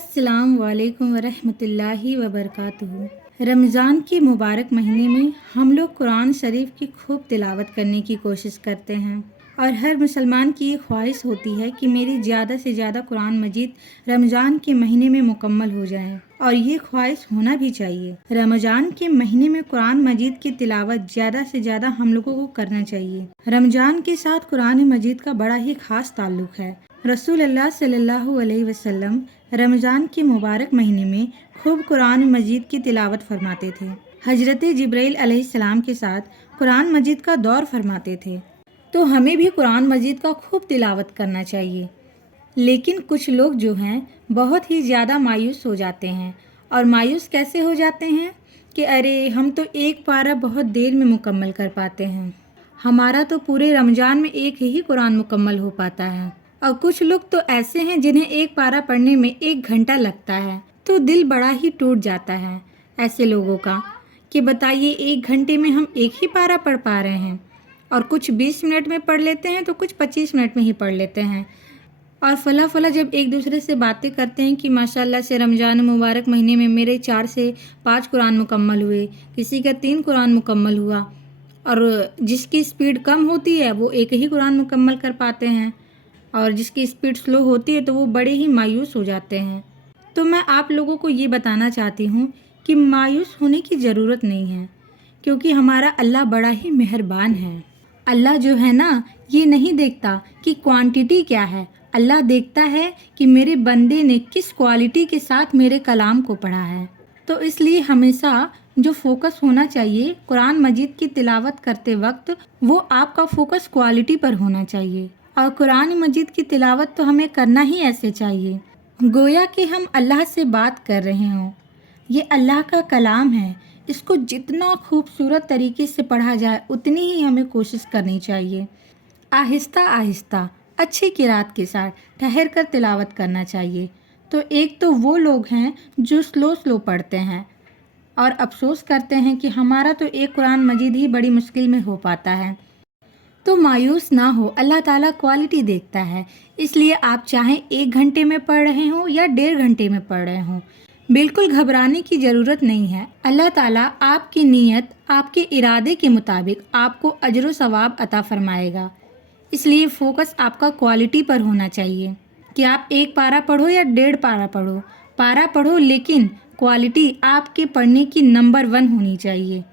अस्सलाम वालेकुम वरहमतुल्लाहि वबरकातुहू। रमज़ान के मुबारक महीने में हम लोग कुरान शरीफ की खूब तिलावत करने की कोशिश करते हैं और हर मुसलमान की ये ख्वाहिश होती है कि मेरी ज़्यादा से ज़्यादा कुरान मजीद रमज़ान के महीने में मुकम्मल हो जाए, और ये ख्वाहिश होना भी चाहिए। रमज़ान के महीने में कुरान मजीद की तिलावत ज़्यादा से ज़्यादा हम लोगों को करना चाहिए। रमज़ान के साथ कुरान मजीद का बड़ा ही खास ताल्लुक़ है। रसूल अल्लाह सल्लल्लाहु अलैहि वसल्लम रमज़ान के मुबारक महीने में खूब कुरान मजीद की तिलावत फरमाते थे। हजरत जिब्राइल अलैहिस्सलाम के साथ कुरान मजीद का दौर फरमाते थे। तो हमें भी कुरान मजीद का खूब तिलावत करना चाहिए। लेकिन कुछ लोग जो हैं बहुत ही ज़्यादा मायूस हो जाते हैं। और मायूस कैसे हो जाते हैं कि अरे हम तो एक पारा बहुत देर में मुकम्मल कर पाते हैं, हमारा तो पूरे रमज़ान में एक ही कुरान मुकम्मल हो पाता है। और कुछ लोग तो ऐसे हैं जिन्हें एक पारा पढ़ने में 1 घंटा लगता है। तो दिल बड़ा ही टूट जाता है ऐसे लोगों का कि बताइए 1 घंटे में हम एक ही पारा पढ़ पा रहे हैं, और कुछ 20 मिनट में पढ़ लेते हैं तो कुछ 25 मिनट में ही पढ़ लेते हैं। और फला जब एक दूसरे से बातें करते हैं कि माशाल्लाह से रमज़ान मुबारक महीने में मेरे 4 से 5 कुरान मुकम्मल हुए, किसी का 3 कुरान मुकम्मल हुआ, और जिसकी स्पीड कम होती है वो एक ही कुरान मुकम्मल कर पाते हैं, और जिसकी स्पीड स्लो होती है तो वो बड़े ही मायूस हो जाते हैं। तो मैं आप लोगों को ये बताना चाहती हूँ कि मायूस होने की ज़रूरत नहीं है, क्योंकि हमारा अल्लाह बड़ा ही मेहरबान है। अल्लाह जो है ना, ये नहीं देखता कि क्वांटिटी क्या है, अल्लाह देखता है कि मेरे बंदे ने किस क्वालिटी के साथ मेरे कलाम को पढ़ा है। तो इसलिए हमेशा जो फोकस होना चाहिए कुरान मजीद की तिलावत करते वक्त, वो आपका फोकस क्वालिटी पर होना चाहिए। और कुरान मजीद की तिलावत तो हमें करना ही ऐसे चाहिए गोया कि हम अल्लाह से बात कर रहे हों। ये अल्लाह का कलाम है, इसको जितना खूबसूरत तरीके से पढ़ा जाए उतनी ही हमें कोशिश करनी चाहिए। आहिस्ता आहिस्ता अच्छी किरात के साथ ठहर कर तिलावत करना चाहिए। तो एक तो वो लोग हैं जो स्लो पढ़ते हैं और अफसोस करते हैं कि हमारा तो एक कुरान मजीद ही बड़ी मुश्किल में हो पाता है। तो मायूस ना हो, अल्लाह ताला क्वालिटी देखता है। इसलिए आप चाहें 1 घंटे में पढ़ रहे हो या 1.5 घंटे में पढ़ रहे हो, बिल्कुल घबराने की ज़रूरत नहीं है। अल्लाह ताला आपकी नीयत, आपके इरादे के मुताबिक आपको अजर व सवाब अता फरमाएगा। इसलिए फोकस आपका क्वालिटी पर होना चाहिए कि आप 1 पारा पढ़ो या 1.5 पारा पढ़ो, पारा पढ़ो, लेकिन क्वालिटी आपके पढ़ने की नंबर 1 होनी चाहिए।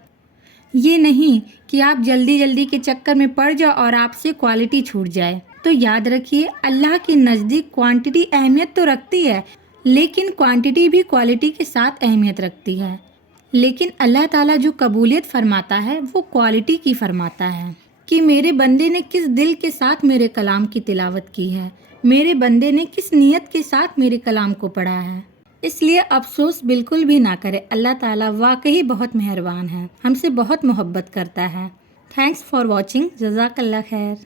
ये नहीं कि आप जल्दी के चक्कर में पड़ जाओ और आपसे क्वालिटी छूट जाए। तो याद रखिए, अल्लाह के नज़दीक क्वांटिटी अहमियत तो रखती है, लेकिन क्वांटिटी भी क्वालिटी के साथ अहमियत रखती है। लेकिन अल्लाह ताला जो कबूलियत फरमाता है वो क्वालिटी की फरमाता है कि मेरे बंदे ने किस दिल के साथ मेरे कलाम की तिलावत की है, मेरे बंदे ने किस नीयत के साथ मेरे कलाम को पढ़ा है। इसलिए अफसोस बिल्कुल भी ना करें। अल्लाह ताला वाकई बहुत मेहरबान है, हमसे बहुत मोहब्बत करता है। Thanks for watching. जज़ाकल्लाह खैर।